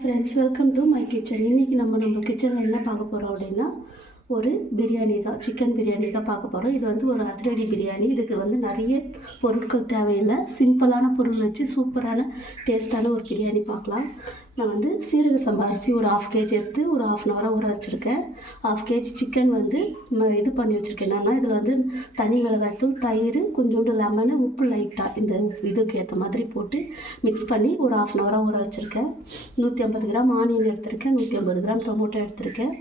Friends welcome to my kitchen இன்றைக்கி நம்ம நம்ம கிச்சனில் என்ன பார்க்க போகிறோம் அப்படின்னா ஒரு பிரியாணி தான் சிக்கன் பிரியாணி தான் பார்க்க போகிறோம் இது வந்து ஒரு அதிரடி பிரியாணி. இதுக்கு வந்து நிறைய பொருட்கள் தேவையில்லை. சிம்பிளான பொருள் வச்சு சூப்பரான டேஸ்ட்டான ஒரு பிரியாணி பார்க்கலாம். நான் வந்து சீரக சம்பா அரிசி ஒரு ஆஃப் கேஜி எடுத்து ஒரு ஆஃப் அன் ஹவராக ஊற வச்சுருக்கேன். ஆஃப் கேஜி சிக்கன் வந்து இது பண்ணி வச்சுருக்கேன். என்னென்னா இதில் வந்து தனி மிளகாய்த்தூள் தயிர் கொஞ்சோண்டு லெமனு உப்பு லைட்டாக இந்த இதுக்கு ஏற்ற மாதிரி போட்டு மிக்ஸ் பண்ணி ஒரு ஆஃப் அன் ஹவராக ஊற வச்சுருக்கேன். நூற்றி ஐம்பது கிராம் ஆனியன் எடுத்திருக்கேன். நூற்றி ஐம்பது கிராம் டொமோட்டோ எடுத்திருக்கேன்.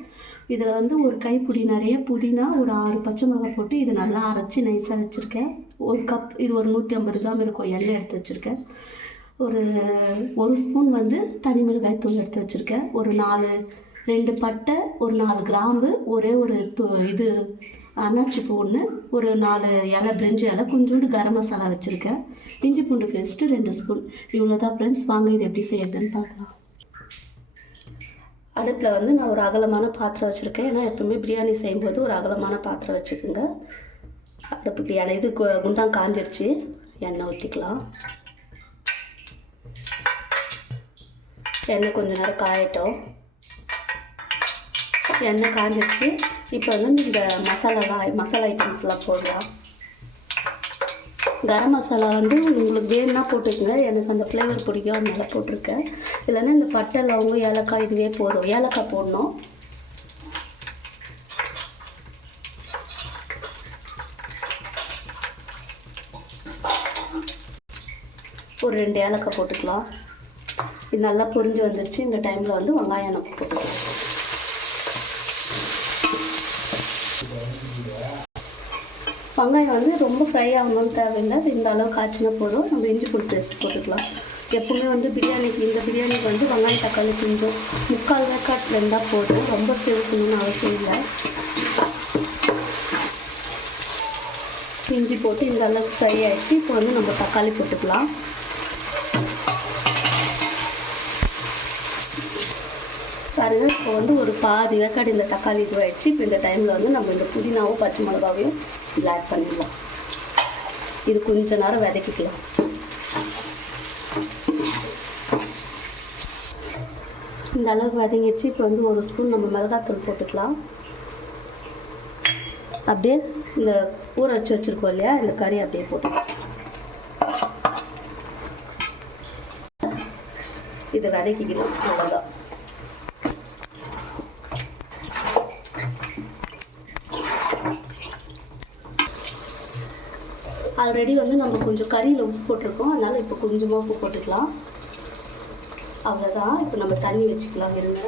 இதில் வந்து ஒரு கைப்பிடி நிறைய புதினா ஒரு ஆறு பச்சை மிளகாய் போட்டு இது நல்லா அரைச்சி நைஸாக வச்சுருக்கேன். ஒரு கப் இது ஒரு நூற்றி ஐம்பது கிராம் இருக்கும். எண்ணெய் எடுத்து வச்சுருக்கேன். ஒரு ஒரு ஸ்பூன் வந்து தனி மிளகாய் தூள் எடுத்து வச்சுருக்கேன். ஒரு நாலு ரெண்டு பட்டை ஒரு நாலு கிராம்பு ஒரே ஒரு து இது அன்னாச்சி பூ ஒன்று ஒரு நாலு இலை பிரிஞ்சு இலை கொஞ்சோண்டு கரம் மசாலா வச்சுருக்கேன். இஞ்சி பூண்டு பேஸ்ட்டு ரெண்டு ஸ்பூன் இவ்வளோ தான் ஃப்ரெண்ட்ஸ் வாங்க இது எப்படி செய்யறதுன்னு பார்க்கலாம். அடுப்பில் வந்து நான் ஒரு அகலமான பாத்திரம் வச்சுருக்கேன். ஏன்னா எப்பவுமே பிரியாணி செய்யும்போது ஒரு அகலமான பாத்திரம் வச்சுக்கோங்க. அடுப்புக்கு எண்ணெய் இது கு- குண்டான் காஞ்சிடுச்சு. எண்ணெய் ஊற்றிக்கலாம் எண்ணெய் கொஞ்ச நேரம் காயட்டும். எண்ணெய் காஞ்சிடுச்சு. இப்போ வந்து இந்த மசாலாலாம் மசாலா ஐட்டம்ஸ்லாம் போடலாம். கரம் மசாலா வந்து உங்களுக்கு வேணும்னா போட்டுக்கோங்க. எனக்கு அந்த ஃப்ளேவர் பிடிக்கும் அதனால போட்டிருக்கேன். இல்லைன்னா இந்த பட்டை லவங்கம் ஏலக்காய் இதுவே போதும். ஏலக்காய் போடணும். ஒரு ரெண்டு ஏலக்காய் போட்டுக்கலாம். இது நல்லா பொரிஞ்சு வந்துருச்சு. இந்த டைமில் வந்து வெங்காயம் நம்ம போட்டுக்கலாம். வெங்காயம் வந்து ரொம்ப ஃப்ரை ஆகணும்னு தேவையில்லை. இந்த அளவு காய்ச்சினா போதும். நம்ம இஞ்சி பூண்டு பேஸ்ட் போட்டுக்கலாம். எப்பவுமே வந்து பிரியாணிக்கு இந்த பிரியாணிக்கு வந்து வெங்காயம் தக்காளி கொஞ்சம் முக்கால் வேக்காட்டில் இருந்தால் போதும். ரொம்ப சேவக்கணும்னு அவசியம் இல்லை. இஞ்சி போட்டு இந்த அளவுக்கு ஃப்ரை ஆகிடுச்சு இப்போ வந்து நம்ம தக்காளி போட்டுக்கலாம். பாருங்க இப்போ வந்து ஒரு பாதி வேக்காடு இந்த தக்காளி இதுவாகிடுச்சு இப்போ இந்த டைமில் வந்து நம்ம இந்த புதினாவும் பச்சை மிளகாவையும் இதில் ஆட் பண்ணிடலாம். இது கொஞ்ச நேரம் விதக்கிக்கலாம். இந்த அளவுக்கு வதங்கிடுச்சு இப்போ வந்து ஒரு ஸ்பூன் நம்ம மிளகாத்தூள் போட்டுக்கலாம். அப்படியே இந்த ஊற வச்சு வச்சுருக்கோம் இல்லையா? இந்த கறி அப்படியே போட்டுக்கலாம். இதை வதக்கிக்கலாம் அவ்வளோதான் ஆல்ரெடி வந்து நம்ம கொஞ்சம் கறியில் உப்பு போட்டிருக்கோம். அதனால் இப்போ கொஞ்சமாக உப்பு போட்டுக்கலாம். அவ்வளோதான் இப்போ நம்ம தண்ணி வச்சுக்கலாம் இருங்க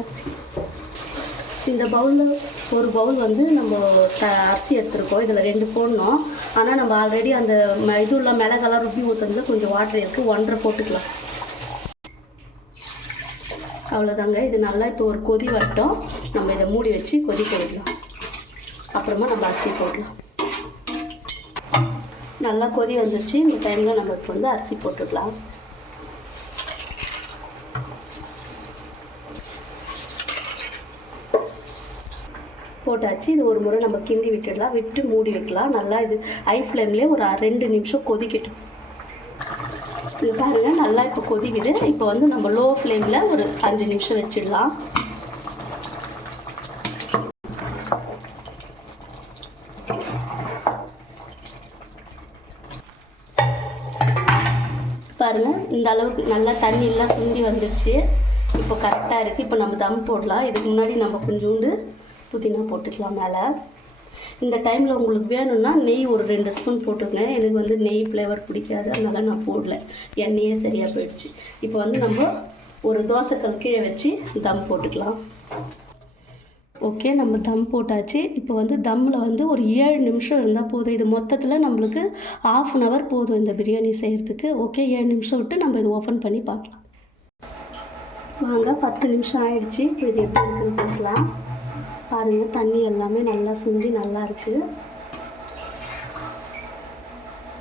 இந்த பவுலில் ஒரு பவுல் வந்து நம்ம த அரிசி எடுத்துருக்கோம். இதில் ரெண்டு போடணும். ஆனால் நம்ம ஆல்ரெடி அந்த ம- இது உள்ள மிளகெல்லாம் ருப்பி ஊற்றுறதுல கொஞ்சம் வாட்டர் இருக்குது ஒன்றரை போட்டுக்கலாம். அவ்வளோதாங்க இது நல்லா இப்போ ஒரு கொதி வரட்டும். நம்ம இதை மூடி வச்சு கொதிக்க விடலாம் அப்புறமா நம்ம அரிசி போடலாம் நல்லா கொதி வந்துருச்சு. இந்த டைமில் நம்ம இப்போ வந்து அரிசி போட்டுக்கலாம். போட்டாச்சு. இது ஒரு முறை நம்ம கிண்டி விட்டுடலாம். விட்டு மூடி வைக்கலாம். நல்லா இது ஹை ஃப்ளேம்லேயே ஒரு ரெண்டு நிமிஷம் கொதிக்கட்டும். இது பாருங்கள் நல்லா இப்போ கொதிக்குது. இப்போ வந்து நம்ம லோ ஃப்ளேமில் ஒரு அஞ்சு நிமிஷம் வச்சிடலாம். பாருங்கள் இந்த அளவுக்கு நல்லா தண்ணியெல்லாம் சுண்டி வந்துருச்சு. இப்போ கரெக்டாக இருக்குது இப்போ நம்ம தம் போடலாம். இதுக்கு முன்னாடி நம்ம கொஞ்சோண்டு புதினா போட்டுக்கலாம் மேலே. இந்த டைமில் உங்களுக்கு வேணும்னா நெய் ஒரு ரெண்டு ஸ்பூன் போட்டுங்க எனக்கு வந்து நெய் ஃப்ளேவர் பிடிக்காது. அதனால் நான் போடல. எண்ணெயே சரியாக போயிடுச்சு. இப்போ வந்து நம்ம ஒரு தோசைக்கல் கீழே வச்சு தம் போட்டுக்கலாம். ஓகே நம்ம தம் போட்டாச்சு. இப்போ வந்து தம்மில் வந்து ஒரு ஏழு நிமிஷம் இருந்தால் போதும். இது மொத்தத்தில் நம்மளுக்கு ஆஃப் அன் ஹவர் போதும் இந்த பிரியாணி செய்கிறதுக்கு ஓகே ஏழு நிமிஷம் விட்டு நம்ம இது ஓப்பன் பண்ணி பார்க்கலாம். வாங்க பத்து நிமிஷம் ஆயிடுச்சு. இப்போ இது எப்படி இருக்குன்னு பார்க்கலாம். பாருங்கள் தண்ணி எல்லாமே நல்லா சுண்டி நல்லா இருக்குது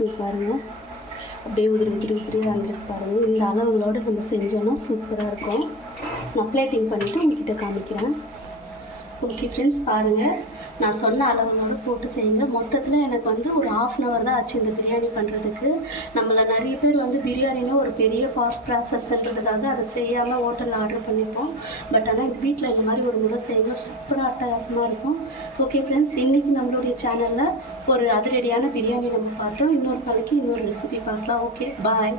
இது பாருங்கள் அப்படியே உதிரி உதிரி உதிரி வந்துருக்கு பாருங்கள் இந்த அளவுகளோடு நம்ம செஞ்சோன்னா சூப்பராக இருக்கும். நான் பிளேட்டிங் பண்ணிவிட்டு உங்ககிட்ட காமிக்கிறேன். ஓகே ஃப்ரெண்ட்ஸ் பாருங்கள் நான் சொன்ன அளவுகளோடு போட்டு செய்யுங்க. மொத்தத்தில் எனக்கு வந்து ஒரு ஆஃப் அன் ஹவர் தான் ஆச்சு இந்த பிரியாணி பண்ணுறதுக்கு நம்மளை நிறைய பேர் வந்து பிரியாணினா ஒரு பெரிய ஃபாஸ்ட் ப்ராசஸ்ன்றதுக்காக அதை செய்யாமல் ஹோட்டலில் ஆர்டர் பண்ணிப்போம். பட் ஆனால் இந்த வீட்டில் இந்த மாதிரி ஒரு முறை செய்யுங்க. சூப்பராக அட்டகாசமாக இருக்கும். ஓகே ஃப்ரெண்ட்ஸ் இன்றைக்கி நம்மளுடைய சேனலில் ஒரு அதிரடியான பிரியாணி நம்ம பார்த்தோம். இன்னொரு நாளைக்கு இன்னொரு ரெசிபி பார்க்கலாம். Okay bye